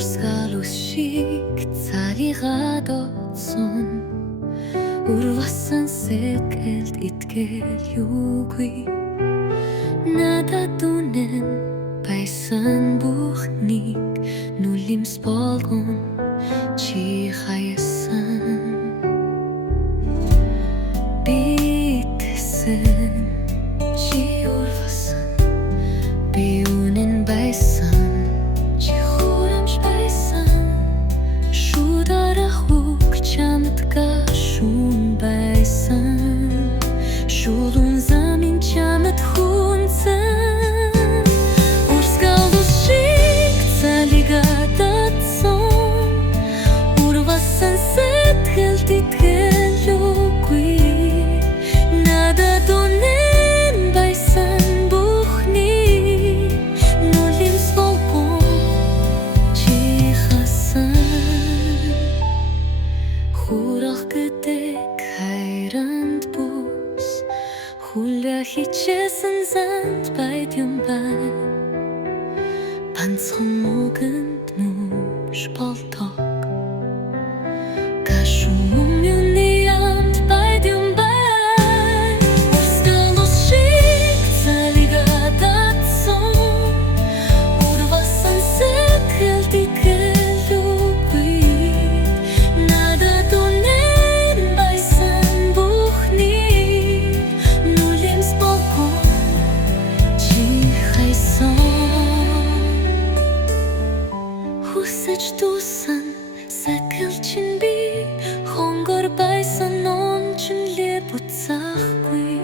Урсгалус шиг цалигаад оцсон Урвасан сэтгэлд итгэл юугүй Надад үнэн байсан бүхнийг Нүлэмс болгон чи хаясан Битсэн чи урвасан Би үнэн байсан чи хурамш байсан Шударах үг чамдгаа шун байсан Шулун замин чамд хүнсэн Урсгалус шиг цалигаад атсан Урвасан сэтгэлд итгэл юугүй Надад үнэн байсан бүхнийг Нүлэмс болгон чи хасан Хурах гэдэг хайранд бүс Хүлээ хичээсэн занд байд юм бай Ганцхан мөгөнд мөш болдог Гашуун юуны амт байд юм бай Урсгалус шиг цалигаад атсан Урвасан сэтгэлд итгэл юугүй Надад үнэн байсан бүхнийг Нүлэмс болгон чи хаясан Хүсэж тусан сэтгэл чинь би Хонгор байсан он чинь лээ буцаахгүй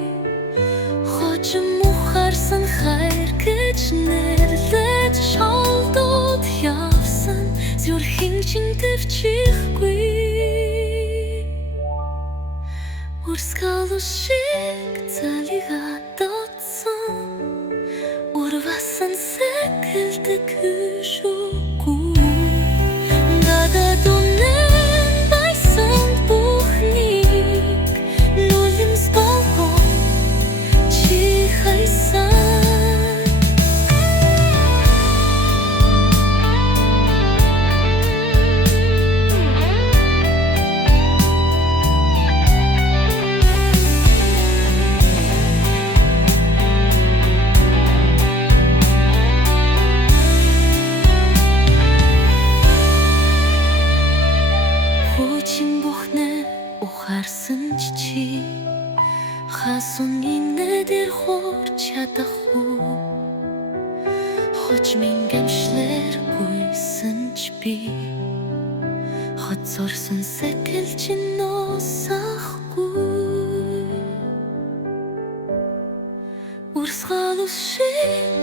Хожим ухаарсан хайр гэж нэрлэж шалдууд явсан Зүрхийн чинь төвчихгүй Урсгалус шиг цалигаад атсан Урвасан сэтгэлд хүшүүгүй Надад үнэн байсан бүхнийг Нүлэмс болгон чи хаясан Ухаарсан чи Хасон инэдэр хорч чадахгүй Хоч мингэмшлэр гүйсэн ч би Хоцорсон сэтгэл чинь носахгүй Урсгалус шиг